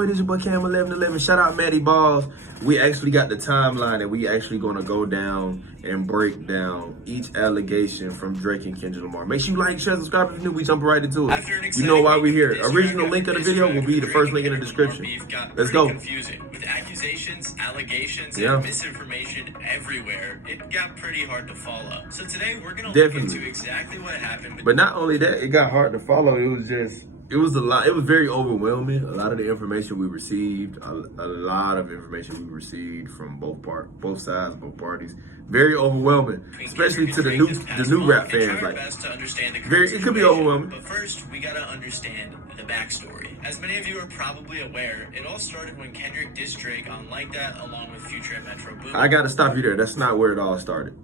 know it is your boy Cam 1111. Shout out Matty Balls. We actually got the timeline and we actually gonna go down and break down each allegation from Drake and Kendrick Lamar. Make sure you like, share, subscribe if you're new. We jump right into it. You know why we're here. Original link of the video will be the first link in the description. Let's go. With accusations, allegations, and misinformation everywhere, it got pretty hard to follow. So today we're gonna look into exactly what happened. But not only that, it got hard to follow. It was a lot. It was very overwhelming. A lot of the information we received, a lot of information we received from both sides, both parties. Very overwhelming, especially to the new rap fans. Like, it could be overwhelming. But first, we gotta understand the backstory. As many of you are probably aware, it all started when Kendrick dissed Drake on Like That, along with Future and Metro Boomin. I gotta stop you there. That's not where it all started.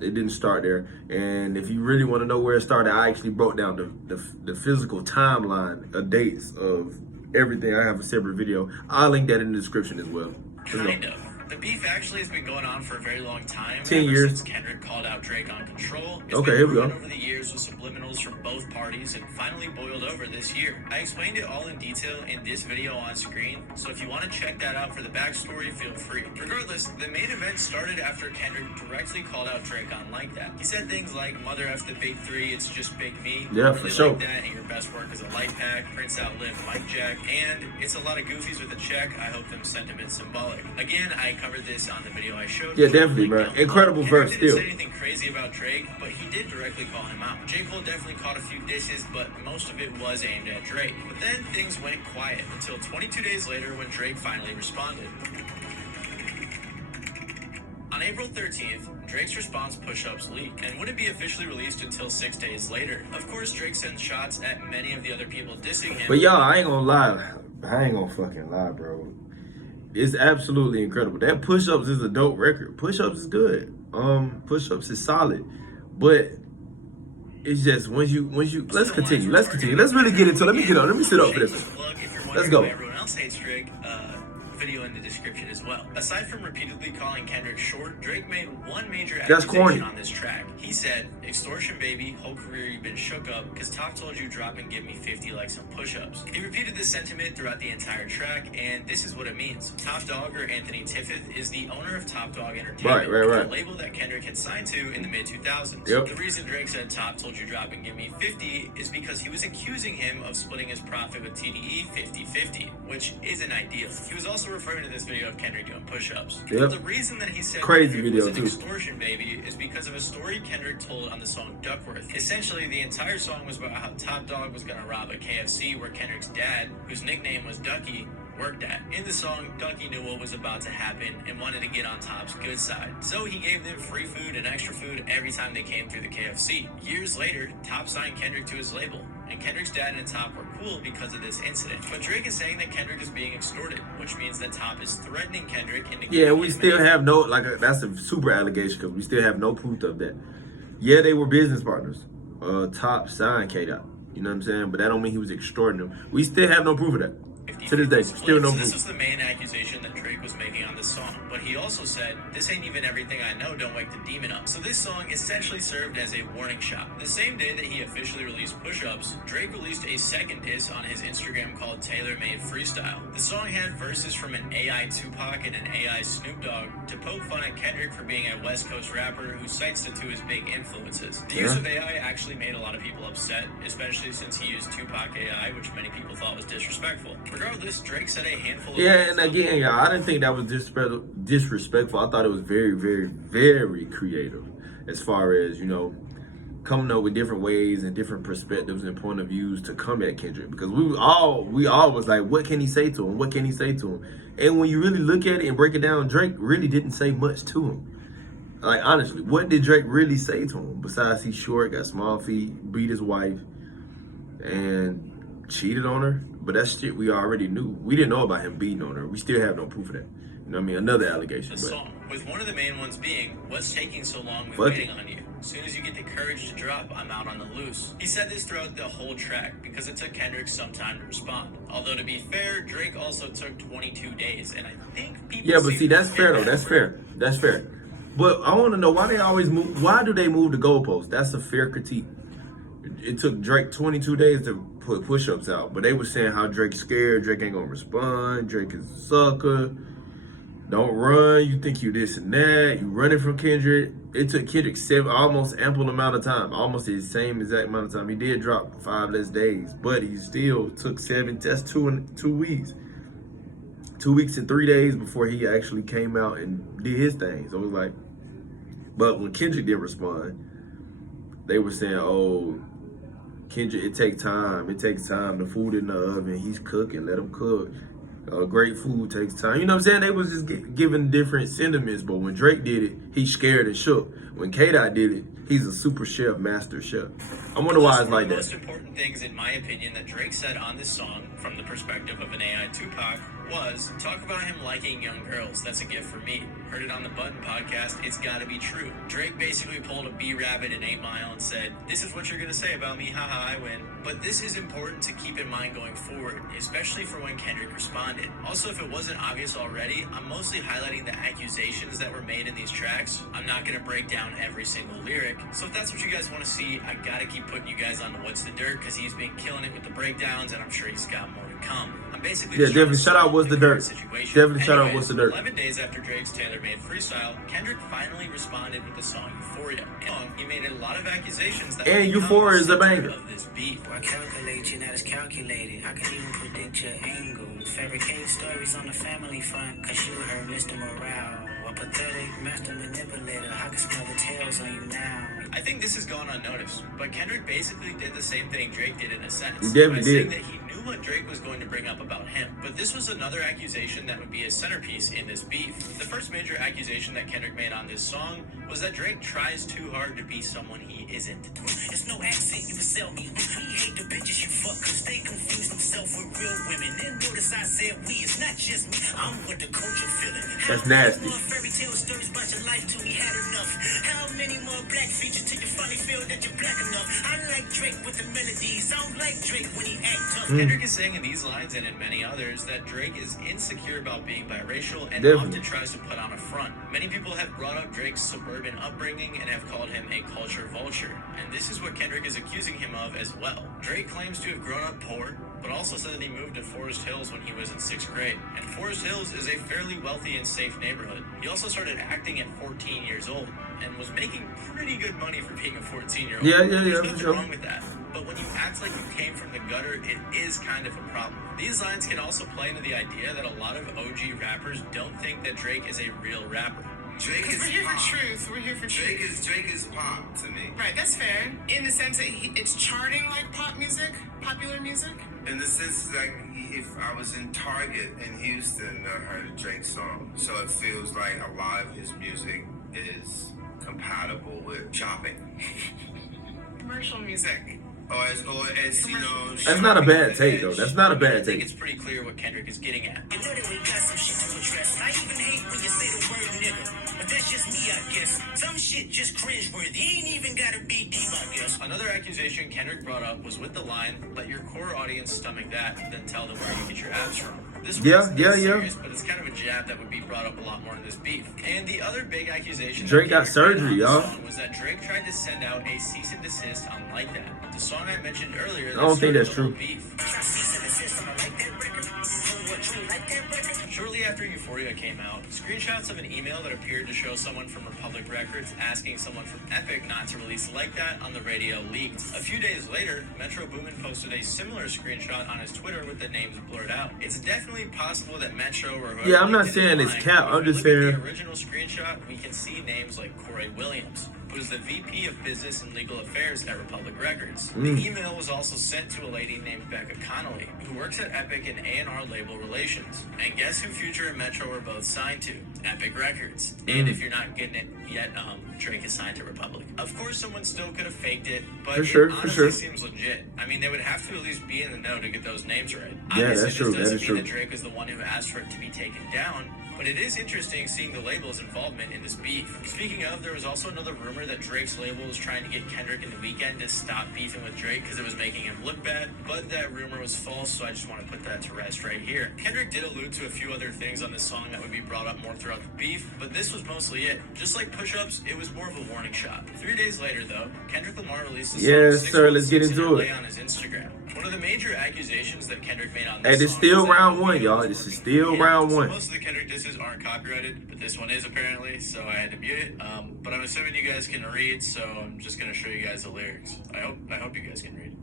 It didn't start there. And if you really want to know where it started, I actually broke down the physical timeline of dates of everything. I have a separate video. I'll link that in the description as well. Kind of. The beef actually has been going on for a very long time. 10 years. Since Kendrick called out Drake on Control. It's okay, here we go. Over the years with subliminals from both parties and finally boiled over this year. I explained it all in detail in this video on screen, so if you want to check that out for the backstory, feel free. Regardless, the main event started after Kendrick directly called out Drake on Like That. He said things like, "Mother F the big three, it's just big me." Yeah, for sure. Like that, and your best work is a light pack. Prince outlive Mike Jack, and it's a lot of goofies with a check. I hope them sentiments symbolic. Again, I covered this on the video I showed. Yeah, definitely, bro. Incredible verse still. He didn't say anything crazy about Drake, but he did directly call him out. J. Cole definitely caught a few dishes, but most of it was aimed at Drake. But then things went quiet until 22 days later when Drake finally responded. On April 13th, Drake's response push-ups leaked and wouldn't be officially released until 6 days later. Of course, Drake sent shots at many of the other people dissing him. But y'all, I ain't gonna lie. I ain't gonna fucking lie, bro. It's absolutely incredible. That Push-Ups is a dope record. Push-Ups is good. Push-Ups is solid. But it's just once you let's continue. Let's really get into it. Let me sit up for this one. Let's go. Everyone else hates Drake. Video in the description as well. Aside from repeatedly calling Kendrick short, Drake made one major accusation on this track. He said, "Extortion baby, whole career you've been shook up, cause Top told you drop and give me 50 like some push-ups." He repeated this sentiment throughout the entire track, and this is what it means. Top Dog, or Anthony Tiffith, is the owner of Top Dog Entertainment, right. the label that Kendrick had signed to in the mid-2000s. The reason Drake said Top told you drop and give me 50 is because he was accusing him of splitting his profit with TDE 50-50, which isn't ideal. He was also referring to this video of Kendrick doing push-ups. But the reason that he said Kendrick was an extortion baby is because of a story Kendrick told on the song Duckworth. Essentially, the entire song was about how Top Dog was gonna rob a KFC where Kendrick's dad, whose nickname was Ducky, worked at. In the song, Ducky knew what was about to happen and wanted to get on Top's good side. So he gave them free food and extra food every time they came through the KFC. Years later, Top signed Kendrick to his label, and Kendrick's dad and Top were cool because of this incident. But Drake is saying that Kendrick is being extorted, which means that Top is threatening Kendrick into we still have no, that's a super allegation because we still have no proof of that. Yeah, they were business partners. Top signed K-Dot. You know what I'm saying? But that don't mean he was extorting them. We still have no proof of that. To this day, still no proof. This is the main accusation that Drake was making on this song. But he also said, "This ain't even everything I know, don't wake the demon up." So this song essentially served as a warning shot. The same day that he officially released Push-Ups, Drake released a second diss on his Instagram called Tailor Made Freestyle. The song had verses from an AI Tupac and an AI Snoop Dogg to poke fun at Kendrick for being a West Coast rapper who cites the two as big influences. The use of AI actually made a lot of people upset, especially since he used Tupac AI, which many people thought was disrespectful. Regardless, Drake said a handful of and again, y'all, I didn't think that was disrespectful. I thought it was very, very, very creative as far as, coming up with different ways and different perspectives and point of views to come at Kendrick. Because we all was like, what can he say to him? What can he say to him? And when you really look at it and break it down, Drake really didn't say much to him. Like, honestly, what did Drake really say to him? Besides he's short, got small feet, beat his wife, and cheated on her. But that's shit we already knew. We didn't know about him beating on her. We still have no proof of that. You know what I mean? Another allegation. Song, with one of the main ones being, "What's taking so long with waiting on you? As soon as you get the courage to drop, I'm out on the loose." He said this throughout the whole track because it took Kendrick some time to respond. Although to be fair, Drake also took 22 days, and I think people but see, that's fair though. That's fair. But I want to know why they always move. Why do they move the goalposts? That's a fair critique. It took Drake 22 days to put push-ups out. But they were saying how Drake's scared, Drake ain't gonna respond, Drake is a sucker. Don't run, you think you this and that, you running from Kendrick. It took Kendrick almost ample amount of time, almost the same exact amount of time. He did drop 5 less days, but he still took 7, that's 2 weeks. 2 weeks and 3 days before he actually came out and did his thing. So it was like, but when Kendrick didn't respond, they were saying, oh, Kendrick, it takes time. The food in the oven, he's cooking, let him cook. Great food takes time. You know what I'm saying? They was just giving different sentiments, but when Drake did it, he scared and shook. When K-Dot did it, he's a super chef, master chef. I wonder why it's like that. One of the most important things, in my opinion, that Drake said on this song, from the perspective of an AI Tupac, was talk about him liking young girls. That's a gift for me. Heard it on the Button podcast. It's gotta be true. Drake basically pulled a B-Rabbit in 8 Mile and said, this is what you're gonna say about me, haha, I win. But this is important to keep in mind going forward, especially for when Kendrick responded. Also, if it wasn't obvious already, I'm mostly highlighting the accusations that were made in these tracks. I'm not gonna break down every single lyric. So if that's what you guys wanna see, I gotta keep putting you guys on the What's the Dirt, because he's been killing it with the breakdowns, and I'm sure he's got more to come. I'm basically definitely shout out What's the Dirt. Definitely shout out What's the Dirt. 11 days after Drake's tailor-made freestyle, Kendrick finally responded with the song Euphoria. He made a lot of accusations that and Euphoria is a banger. Of this beef. I calculate you, not as calculated. I can even predict your angle. Fabricate stories on the family front, cause you heard Mr. Morale. A pathetic master manipulator. I can smell the tails on you now. I think this has gone unnoticed, but Kendrick basically did the same thing Drake did in a sense. He definitely by saying did. that he knew what Drake was going to bring up about him. But this was another accusation that would be a centerpiece in this beef. The first major accusation that Kendrick made on this song was that Drake tries too hard to be someone he isn't. It's no accent you can sell me. He hate the bitches you fuck cause they confuse themselves with real women. Then notice I said we, it's not just me. I'm what the culture feeling. That's nasty. Fairy tale stories about your life till we had enough. How many more black features till you finally feel that you're black enough? I like Drake with the melodies. Sound like Drake when he act tough. Kendrick is saying in these lines and in many others that Drake is insecure about being biracial and Definitely. often tries to put on a front. Many people have brought up Drake's suburban upbringing and have called him a culture vulture. And this is what Kendrick is accusing him of as well. Drake claims to have grown up poor, but also said that he moved to Forest Hills when he was in 6th grade. And Forest Hills is a fairly wealthy and safe neighborhood. He also started acting at 14 years old and was making pretty good money for being a 14-year-old. Yeah, There's for nothing sure. wrong with that. But when you act like you came from the gutter, it is kind of a problem. These lines can also play into the idea that a lot of OG rappers don't think that Drake is a real rapper. Drake is we're here pop. for truth. We're here for truth. Drake is pop to me. Right, that's fair. In the sense that it's charting like pop music, popular music. In the sense like if I was in Target in Houston, I heard a Drake song. So it feels like a lot of his music is compatible with shopping. Commercial music. Or as you know. That's not a bad take, though. That's not a I bad think take. it's pretty clear what Kendrick is getting at. You know that we got some shit to address. I even hate when you say the word nigga. But that's just me, I guess. Some shit just cringeworthy. Ain't even gotta be deep, I guess. Another accusation Kendrick brought up was with the line, let your core audience stomach that, then tell them where you get your abs from. This Yeah, one's yeah. serious, but it's kind of a jab that would be brought up a lot more in this beef. And the other big accusation Drake that got Kendrick surgery, made on y'all. this song was that Drake tried to send out a cease and desist on Like That, the song I mentioned earlier. I don't think started that's the whole true. beef. I cease and desist on a like that record. What, like that record? Shortly after Euphoria came out, screenshots of an email that appeared to show someone from Republic Records asking someone from Epic not to release Like That on the radio leaked. A few days later, Metro Boomin posted a similar screenshot on his Twitter with the names blurred out. It's definitely possible that Metro or whoever Yeah, I'm not leaked it saying is it's lying, cap. but I'm if we just look at saying- the original screenshot, we can see names like Corey Williams, who is the VP of Business and Legal Affairs at Republic Records. The email was also sent to a lady named Becca Connolly, who works at Epic in A&R Label Relations. And guess who Future and Metro are both signed to? Epic Records. And if you're not getting it yet, Drake is signed to Republic. Of course, someone still could have faked it, but For sure, it for honestly sure. seems legit. I mean, they would have to at least be in the know to get those names right. Yeah, Obviously, that's true, This that doesn't is mean true. that Drake is the one who asked for it to be taken down, but it is interesting seeing the label's involvement in this beef. Speaking of, there was also another rumor that Drake's label was trying to get Kendrick and The Weeknd to stop beefing with Drake because it was making him look bad, but that rumor was false, so I just want to put that to rest right here. Kendrick did allude to a few other things on this song that would be brought up more throughout the beef, but this was mostly it. Just like Push-Ups, it was more of a warning shot. 3 days later, though, Kendrick Lamar released the song Yes, sir, let's get 616 into in it. LA on his Instagram. One of the major accusations that Kendrick made on Hey, this this song still is that round the one, video y'all. was This is recorded still in round Canada. one. So most of the Kendrick disses aren't copyrighted, but this one is apparently, so I had to mute it. But I'm assuming you guys can read, so I'm just gonna show you guys the lyrics. I hope you guys can read.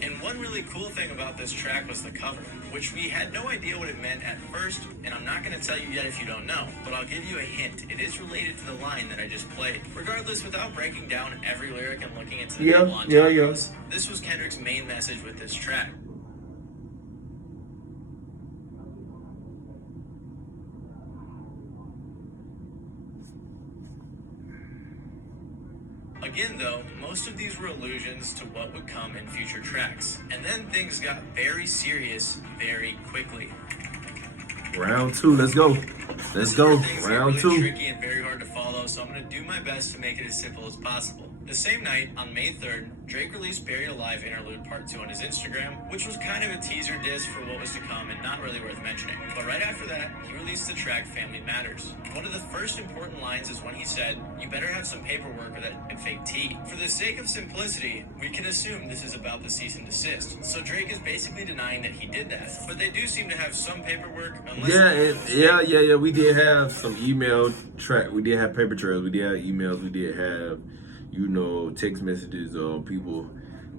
And one really cool thing about this track was the cover, which we had no idea what it meant at first, and I'm not going to tell you yet if you don't know, but I'll give you a hint. It is related to the line that I just played. Regardless, without breaking down every lyric and looking into the table on top of this was Kendrick's main message with this track. Again, though, most of these were allusions to what would come in future tracks. And then things got very serious very quickly. Round two, let's go. Let's go. Round really two. Tricky and very hard to follow, so I'm going to do my best to make it as simple as possible. The same night, on May 3rd, Drake released Buried Alive Interlude Part 2 on his Instagram, which was kind of a teaser diss for what was to come and not really worth mentioning. But right after that, he released the track Family Matters. One of the first important lines is when he said, "You better have some paperwork or that fake tea." For the sake of simplicity, we can assume this is about the cease and desist. So Drake is basically denying that he did that. But they do seem to have some paperwork, unless... Yeah. We did have some email track. We did have paper trails. We did have emails. We did have, text messages of people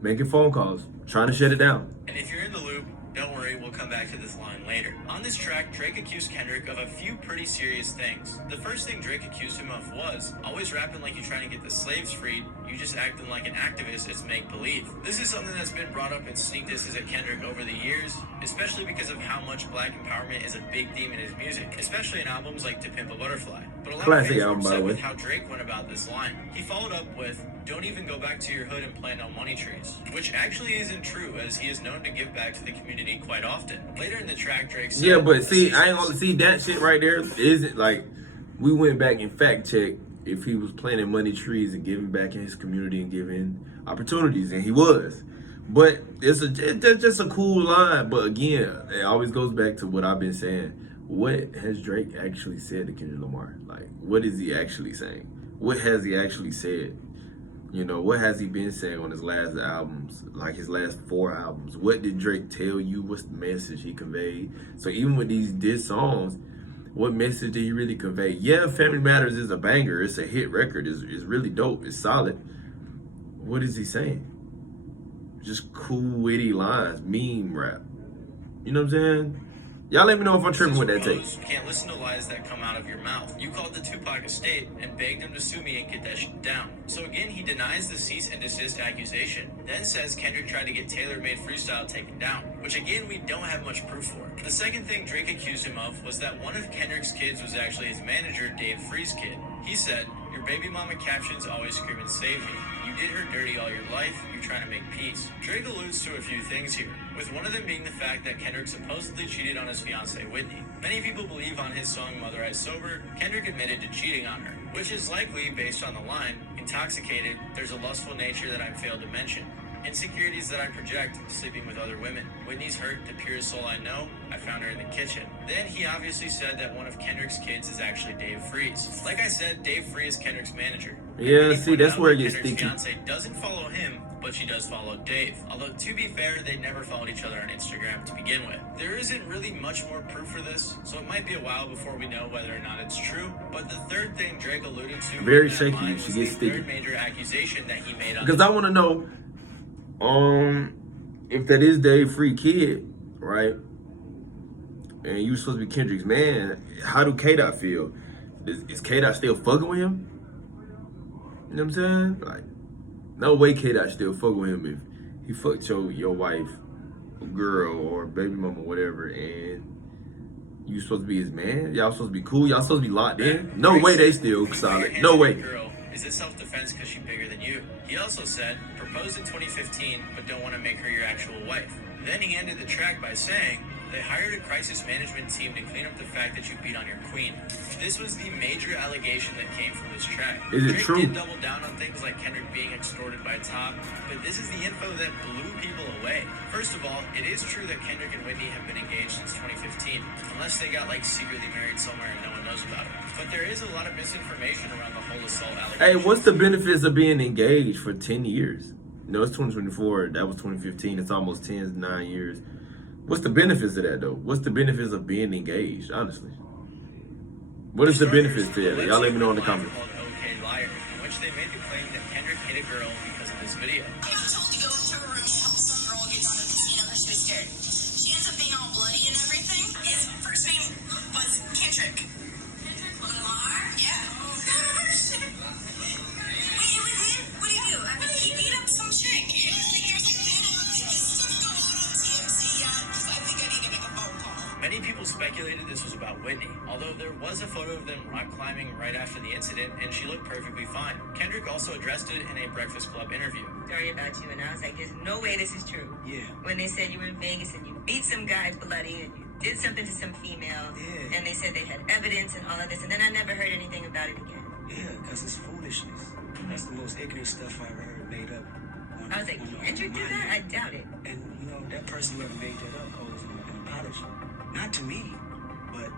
making phone calls, trying to shut it down. And if you're in the loop, don't worry, we'll come back to this line later. On this track, Drake accused Kendrick of a few pretty serious things. The first thing Drake accused him of was always rapping like you're trying to get the slaves freed, you just acting like an activist, it's make-believe. This is something that's been brought up in sneak disses at Kendrick over the years, especially because of how much black empowerment is a big theme in his music, especially in albums like To Pimp a Butterfly. But a lot of fans were upset with how Drake went about this line. He followed up with, "Don't even go back to your hood and plant no money trees," which actually isn't true, as he is known to give back to the community quite often. Later in the track, Drake said... Yeah, but see, I ain't gonna see that shit right there. Isn't like, we went back and fact checked if he was planting money trees and giving back in his community and giving opportunities, and he was. But it's just a cool line. But again, it always goes back to what I've been saying. What has Drake actually said to Kendrick Lamar? Like, what is he actually saying? What has he actually said? What has he been saying on his last albums, like his last 4 albums? What did Drake tell you? What's the message he conveyed? So even with these diss songs, what message did he really convey? Yeah, Family Matters is a banger. It's a hit record. It's really dope. It's solid. What is he saying? Just cool, witty lines, meme rap. You know what I'm saying? Y'all let me know if I'm tripping with that tape. You can't listen to lies that come out of your mouth. You called the Tupac estate and begged them to sue me and get that shit down. So again, he denies the cease and desist accusation, then says Kendrick tried to get tailor-made freestyle taken down, which again, we don't have much proof for. The second thing Drake accused him of was that one of Kendrick's kids was actually his manager, Dave Free's kid. He said, "Your baby mama captions always screaming, 'Save me.' You did her dirty all your life, you're trying to make peace." Drake alludes to a few things here, with one of them being the fact that Kendrick supposedly cheated on his fiancée Whitney. Many people believe on his song Mother I Sober, Kendrick admitted to cheating on her, which is likely based on the line, "Intoxicated, there's a lustful nature that I failed to mention. Insecurities that I project, sleeping with other women. Whitney's hurt, the purest soul I know, I found her in the kitchen." Then he obviously said that one of Kendrick's kids is actually Dave Freeze. Like I said, Dave Free is Kendrick's manager. Yeah, see, that's where it gets Kendrick's sticky. fiancée doesn't follow him, but she does follow Dave. Although, to be fair, they never followed each other on Instagram to begin with. There isn't really much more proof for this, so it might be a while before we know whether or not it's true. But the third thing Drake alluded to Very in that shaky, line she was gets the sticky. third major accusation that he made on Because I want to know, if that is Dave Free kid, right? And you supposed to be Kendrick's man, how do K-Dot feel? Is K-Dot still fucking with him? You know what I'm saying? Like, no way K-Dot still fucking with him if he fucked your wife, or girl, or baby mama, whatever, and you supposed to be his man? Y'all supposed to be cool? Y'all supposed to be locked in? No way they still solid. No way. Girl, is it self-defense because she's bigger than you? He also said, proposed in 2015, but don't want to make her your actual wife. Then he ended the track by saying, they hired a crisis management team to clean up the fact that you beat on your queen. This was the major allegation that came from this track. Is it Drake true? did double down on things like Kendrick being extorted by Top, but this is the info that blew people away. First of all, it is true that Kendrick and Whitney have been engaged since 2015, unless they got secretly married somewhere and no one knows about it. But there is a lot of misinformation around the whole assault allegation. Hey, what's the benefits of being engaged for 10 years? No, it's 2024. That was 2015. It's almost 9 years. What's the benefits of that, though? What's the benefits of being engaged, honestly? What is the benefits to that? Y'all let me know in the comments. Called OK Liar, in which they made the claim that Kendrick hit a girl because of this video. He was told to go into her room to help some girl get down to the casino because she was scared. She ends up being all bloody and everything. His first name was Kendrick. Kendrick Lamar? Yeah. Wait, what do you do? I mean, he beat up some chick. He was like, this stuff going on TMZ. I think I need to make a phone call. Many people speculated this was about Whitney, although there was a photo of them rock climbing right after the incident, and she looked perfectly fine. Kendrick also addressed it in a Breakfast Club interview. Story about you, and I was like, there's no way this is true. Yeah. When they said you were in Vegas and you beat some guy bloody and you did something to some female, Yeah. and they said they had evidence and all of this, and then I never heard anything about it again. Yeah, because it's foolishness. That's the most ignorant stuff I ever heard made up. I was like, Kendrick did that? I doubt it. And, you know, that person whoever made that up owes an apology. Not to me, but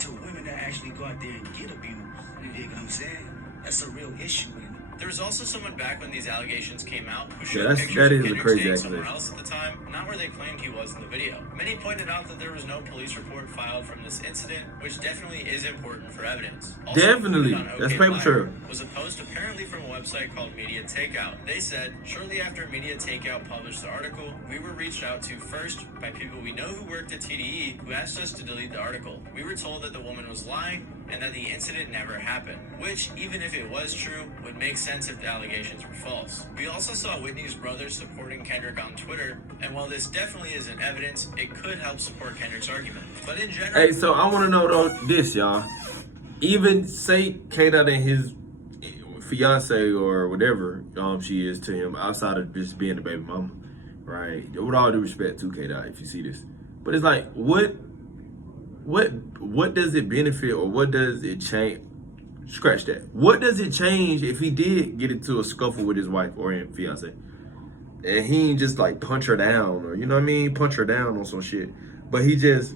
to women that actually go out there and get abused. You dig what I'm saying? That's a real issue. And There was also someone back when these allegations came out who Yeah, showed that's- pictures that of is a Kendrick crazy staying somewhere accusation. else at the time, not where they claimed he was in the video. Many pointed out that there was no police report filed from this incident, which definitely is important for evidence. Also Definitely. included on That's OK paper Liar trail. was a post apparently from a website called Media Takeout. They said, shortly after Media Takeout published the article, we were reached out to first by people we know who worked at TDE who asked us to delete the article. We were told that the woman was lying and that the incident never happened, which, even if it was true, would make sense if the allegations were false. We also saw Whitney's brother supporting Kendrick on Twitter, and while this definitely isn't evidence, it could help support Kendrick's argument. But in general, Hey, so I want to know though this, y'all. Even say K-Dot and his fiance or whatever she is to him, outside of just being the baby mama, right? With all due respect to K-Dot, if you see this, but it's like, what does it benefit or what does it change? Scratch that. What does it change if he did get into a scuffle with his wife or his fiance, and he ain't just like punch her down or, you know what I mean, punch her down on some shit, but he just,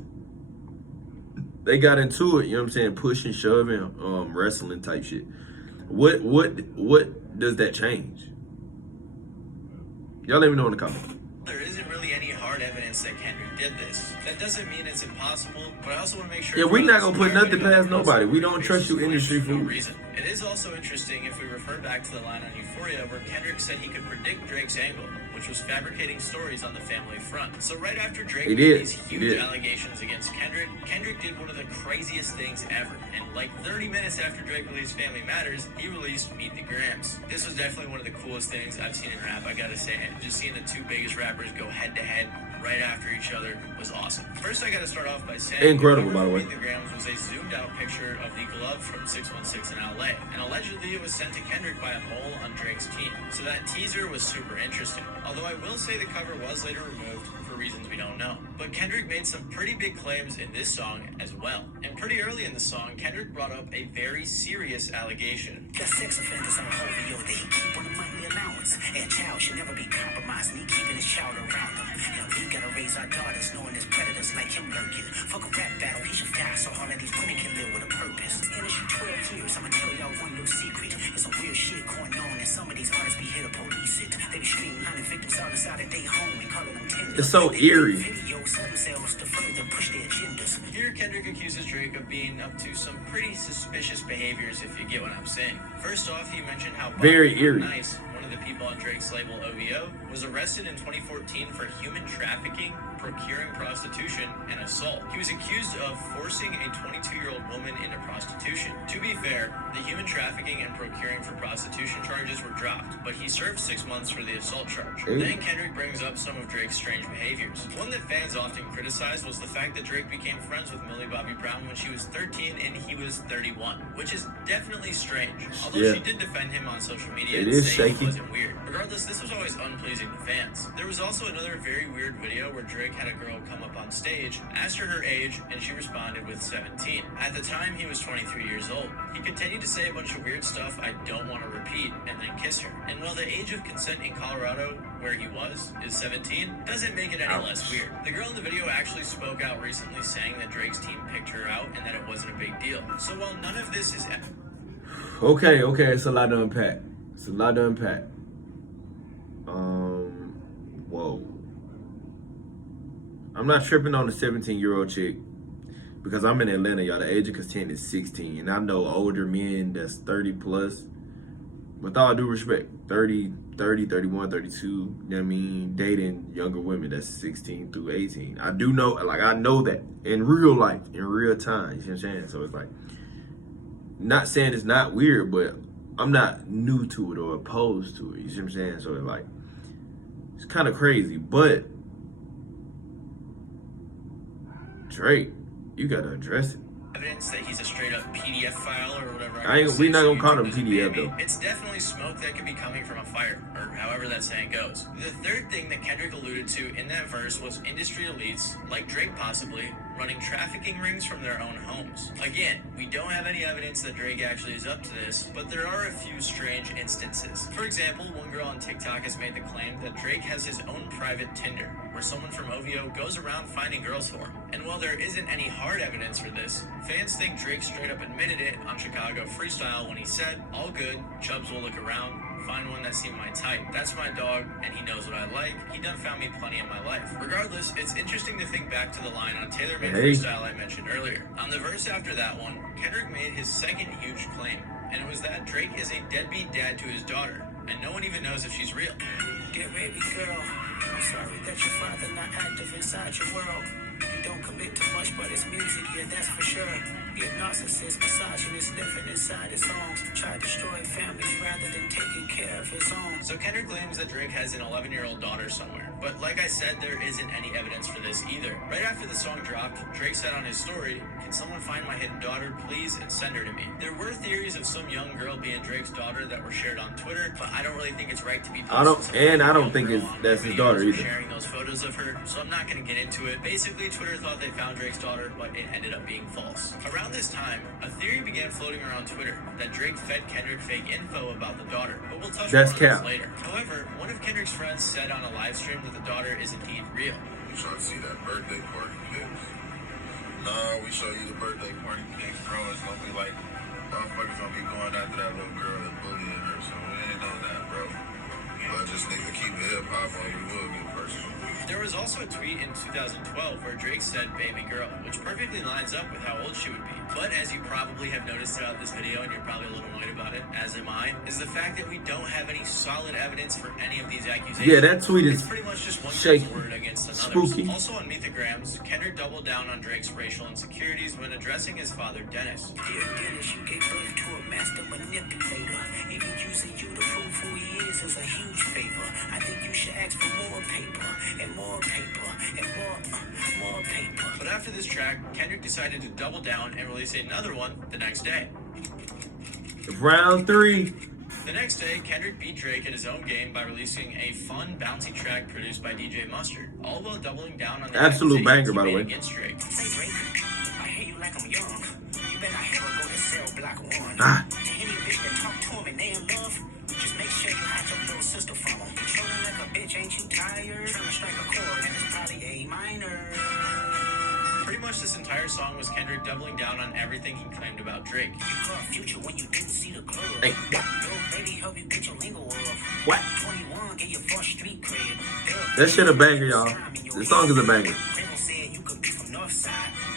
they got into it, you know what I'm saying, pushing, shoving, wrestling type shit. What does that change? Y'all let me know in the comments. there isn't really any hard evidence that Kendrick did this. That doesn't mean it's impossible, but I also want to make sure... Yeah, we not everyone's gonna put nothing aware past that nobody. We don't trust you, industry for no fool. reason. It is also interesting if we refer back to the line on Euphoria where Kendrick said he could predict Drake's angle, which was fabricating stories on the family front. So right after Drake He made did. these He huge did. allegations against Kendrick did one of the craziest things ever. And like 30 minutes after Drake released Family Matters, he released Meet the Grams. This was definitely one of the coolest things I've seen in rap, I gotta say. And just seeing the two biggest rappers go head to head right after each other was awesome. First, I gotta start off by saying Incredible, cover by the way. for Meet the Grams was a zoomed out picture of the glove from 616 in LA, and allegedly it was sent to Kendrick by a mole on Drake's team. So that teaser was super interesting. Although I will say the cover was later removed for reasons we don't know. But Kendrick made some pretty big claims in this song as well. And pretty early in the song, Kendrick brought up a very serious allegation. The sex offenders on Hovio, they keep on the monthly allowance. And a child should never be compromised, and he keeping his child around him. And we gotta raise our daughters knowing there's predators like him lurking. Fuck a rap battle, he should die so all of these women can live with a purpose. Industry 12 years, I'ma tell y'all one little secret. There's some weird shit going on, and some of these artists be here to police it. They be screaming 100 victims all inside of their home and calling them tenders. It's so They eerie. make videos of themselves to further push their agendas. Here, Kendrick accuses Drake of being up to some pretty suspicious behaviors, if you get what I'm saying. First off, he mentioned how Very Bobby eerie. Nice, one of the people on Drake's label OVO, was arrested in 2014 for human trafficking, procuring prostitution, and assault. He was accused of forcing a 22-year-old woman into prostitution. To be fair, the human trafficking and procuring for prostitution charges were dropped, but he served 6 months for the assault charge. Ooh. Then Kendrick brings up some of Drake's strange behaviors. One that fans often criticized was the fact that Drake became friends with Millie Bobby Brown when she was 13 and he was 31, which is definitely strange. Although Yeah. she did defend him on social media It and is say shaky. it wasn't weird. Regardless, this was always unpleasing to fans. There was also another very weird video where Drake had a girl come up on stage, asked her age, and she responded with 17. At the time, he was 23 years old. He continued to say a bunch of weird stuff I don't want to repeat, and then kiss her. And while the age of consent in Colorado, where he was, is 17, doesn't make it any less weird. The girl in the video actually spoke out recently saying that Drake's team picked her out and that it wasn't a big deal. So while none of this is... Okay, it's a lot to unpack. Whoa. I'm not tripping on the 17-year-old chick because I'm in Atlanta, y'all. The age of consent is 16. And I know older men that's 30 plus, with all due respect, 30, 31, 32, you know what I mean, dating younger women that's 16 through 18. I do know, like, I know that in real life, in real time, you know what I'm saying? So it's like, not saying it's not weird, but I'm not new to it or opposed to it, you see what I'm saying? So it's like, it's kind of crazy, but Drake, you gotta address it. Evidence that he's a straight up PDF file or whatever. We not gonna call him PDF though. It's definitely smoke that could be coming from a fire, or however that saying goes. The third thing that Kendrick alluded to in that verse was industry elites, like Drake possibly, running trafficking rings from their own homes. Again, we don't have any evidence that Drake actually is up to this, but there are a few strange instances. For example, one girl on TikTok has made the claim that Drake has his own private Tinder, where someone from OVO goes around finding girls for him. And while there isn't any hard evidence for this, fans think Drake straight up admitted it on Chicago Freestyle when he said, "All good, Chubbs will look around, find one that seemed my type. That's my dog, and he knows what I like. He done found me plenty in my life." Regardless, it's interesting to think back to the line on Taylor Made Freestyle I mentioned earlier. On the verse after that one, Kendrick made his second huge claim, and it was that Drake is a deadbeat dad to his daughter, and no one even knows if she's real. Dear baby girl, I'm sorry that your father not active inside your world. You don't commit too much, but it's music, yeah, that's for sure. He a narcissist, misogynist, living inside his homes. Try destroying families rather than taking care of his own. So Kendrick claims that Drake has an 11-year-old daughter somewhere. But like I said, there isn't any evidence for this either. Right after the song dropped, Drake said on his story, "Can someone find my hidden daughter, please, and send her to me?" There were theories of some young girl being Drake's daughter that were shared on Twitter, but I don't really think it's right to be I don't think that's his daughter either. Sharing those photos of her, so I'm not going to get into it. Basically, Twitter thought they found Drake's daughter, but it ended up being false. Around this time, a theory began floating around Twitter that Drake fed Kendrick fake info about the daughter, but we'll touch on this later. However, one of Kendrick's friends said on a live stream that the daughter is indeed real. You trying to see that birthday party pics? No, we show you the birthday party pics, bro. It's gonna be like, motherfuckers gonna be going after that little girl and bullying her, so we ain't on that, bro. But just nigga keep it hip hop on you, will get personal. There was also a tweet in 2012 where Drake said baby girl, which perfectly lines up with how old she would be. But as you probably have noticed throughout this video, and you're probably a little annoyed about it, as am I, is the fact that we don't have any solid evidence for any of these accusations. Yeah, that tweet is pretty much just one shaky, word against another. spooky. Also on Meet the Grams, Kendrick doubled down on Drake's racial insecurities when addressing his father, Dennis. Dear Dennis, you gave birth to a master manipulator. Even using you to prove who he is a huge favor. I think you should ask for more paper, and more paper, and more paper. But after this track, Kendrick decided to double down and release another one the next day. Round 3. The next day, Kendrick beat Drake at his own game by releasing a fun, bouncy track produced by DJ Mustard, all while doubling down on the absolute banger, by the way. Against Drake. Say Drake, I hear you like I'm young. You better have go to cell block 1. Any bitch that talk to him and they in love, just make sure you hide your little sister from him. Chilling like a bitch, ain't you tired? Trying to strike a chord and it's probably A minor. Pretty much this entire song was Kendrick doubling down on everything he claimed about Drake. You caught Future when you didn't see the club. Hey. Little baby help you get your lingo up. What? 21 get your first street cred. That shit a banger, y'all. This song is a banger. Grandma said you could be from North Side.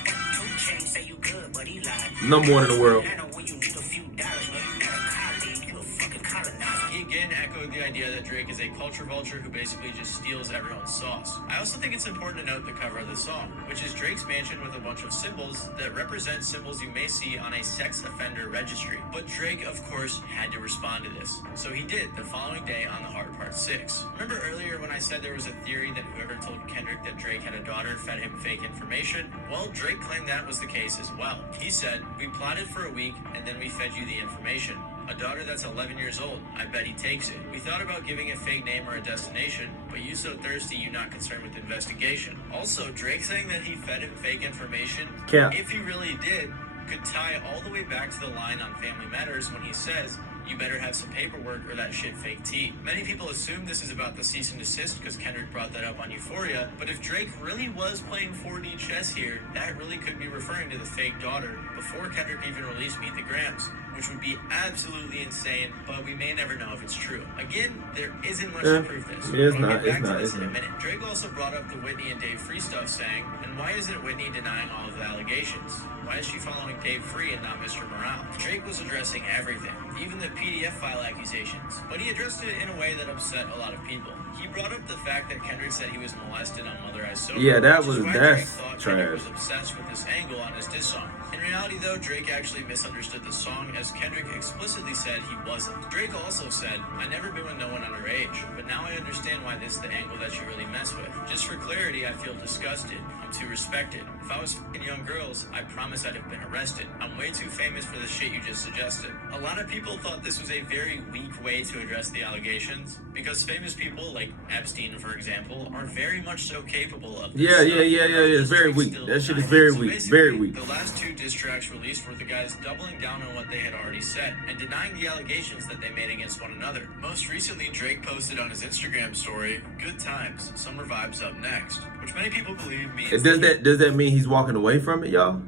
2 Chainz say you good, but he lied. Number 1 in the world. I know when you need a few dollars, no, you not a colleague, you a fucking colonizer. He again echoed the idea that Drake is a culture vulture who basically just steals everyone's sauce. I also think it's important to note the cover of the song, which is Drake's mansion with a bunch of symbols that represent symbols you may see on a sex offender registry. But Drake, of course, had to respond to this. So he did the following day on The Hard Part 6. Remember earlier when I said there was a theory that whoever told Kendrick that Drake had a daughter fed him fake information? Well, Drake claimed that was the case as well. He said, "We plotted for a week and then we fed you the information. A daughter that's 11 years old, I bet he takes it. We thought about giving a fake name or a destination, but you so thirsty you not concerned with investigation." Also, Drake saying that he fed him fake information, if he really did, could tie all the way back to the line on Family Matters when he says, "You better have some paperwork or that shit fake tea." Many people assume this is about the cease and desist because Kendrick brought that up on Euphoria, but if Drake really was playing 4D chess here, that really could be referring to the fake daughter before Kendrick even released Meet the Grams, which would be absolutely insane, but we may never know if it's true. Again, there isn't much to prove this. Yeah, it's I'll not, get back it's to not, this it's in a not. minute. Drake also brought up the Whitney and Dave Free stuff, saying, and why isn't Whitney denying all of the allegations? Why is she following Dave Free and not Mr. Morale? Drake was addressing everything, even the PDF file accusations, but he addressed it in a way that upset a lot of people. He brought up the fact that Kendrick said he was molested on Mother I Sober. Yeah, that which was is why that's Drake thought Kendrick trash. was obsessed with this angle on his diss song. In reality, though, Drake actually misunderstood the song, as Kendrick explicitly said he wasn't. Drake also said, "I never been with no one underage, but now I understand why this is the angle that you really mess with. Just for clarity, I feel disgusted. I'm too respected. If I was f***ing young girls, I promise I'd have been arrested. I'm way too famous for the shit you just suggested." A lot of people thought this was a very weak way to address the allegations, because famous people like Epstein, for example, are very much so capable of this. Yeah. It's very weak. That shit is very weak. Very weak. The last two diss tracks released were the guys doubling down on what they had already said and denying the allegations that they made against one another. Most recently, Drake posted on his Instagram story, "Good times, summer vibes up next," which many people believe means Does that mean he's walking away from it, y'all?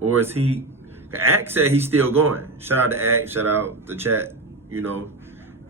Or is he? Act said he's still going. Shout out to Act. Shout out the chat. You know,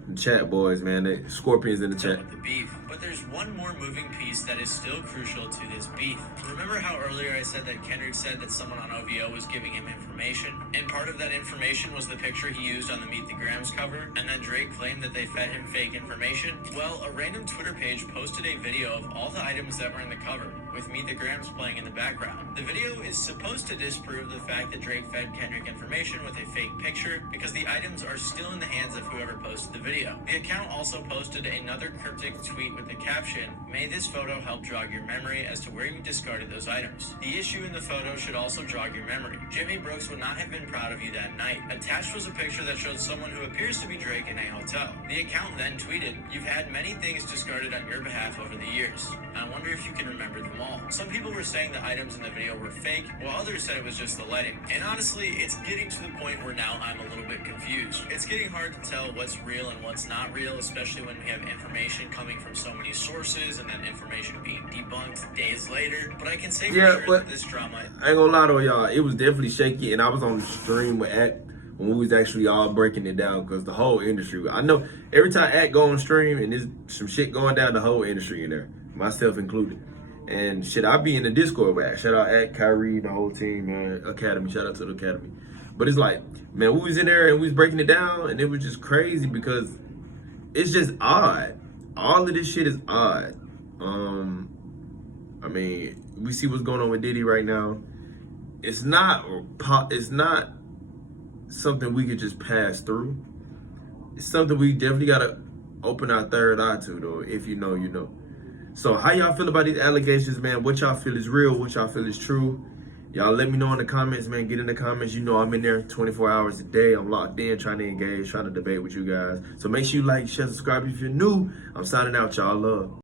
the chat boys, man. The Scorpions in the chat. with the beef. But there's one more moving piece that is still crucial to this beef. Remember how earlier I said that Kendrick said that someone on OVO was giving him information? And part of that information was the picture he used on the Meet the Grams cover, and then Drake claimed that they fed him fake information? Well, a random Twitter page posted a video of all the items that were in the cover, with Meet the Grams playing in the background. The video is supposed to disprove the fact that Drake fed Kendrick information with a fake picture, because the items are still in the hands of whoever posted the video. The account also posted another cryptic tweet with the caption, "May this photo help jog your memory as to where you discarded those items. The issue in the photo should also jog your memory. Jimmy Brooks would not have been proud of you that night." Attached was a picture that showed someone who appears to be Drake in a hotel. The account then tweeted, "You've had many things discarded on your behalf over the years. I wonder if you can remember them all." Some people were saying the items in the video were fake, while others said it was just the lighting. And honestly, it's getting to the point where now I'm a little bit confused. It's getting hard to tell what's real and what's not real, especially when we have information coming from so many sources and then information being debunked days later. But I can say for sure but that this drama... I ain't gonna lie to y'all. It was definitely shaky, and I was on the stream with Act when we was actually all breaking it down, because the whole industry, I know every time Act go on stream and there's some shit going down, the whole industry in there, myself included. And shit, I be in the Discord with Act. Shout out Act, Kyrie, the whole team, man. Academy, shout out to the Academy. But it's like, man, we was in there and we was breaking it down, and it was just crazy because it's just odd. All of this shit is odd. I mean, we see what's going on with Diddy right now. It's not something we could just pass through. It's something we definitely gotta open our third eye to, though. If you know, you know. So how y'all feel about these allegations, man? What y'all feel is real? What y'all feel is true? Y'all let me know in the comments, man. Get in the comments. You know I'm in there 24 hours a day. I'm locked in, trying to engage, trying to debate with you guys. So make sure you like, share, subscribe if you're new. I'm signing out, y'all. Love.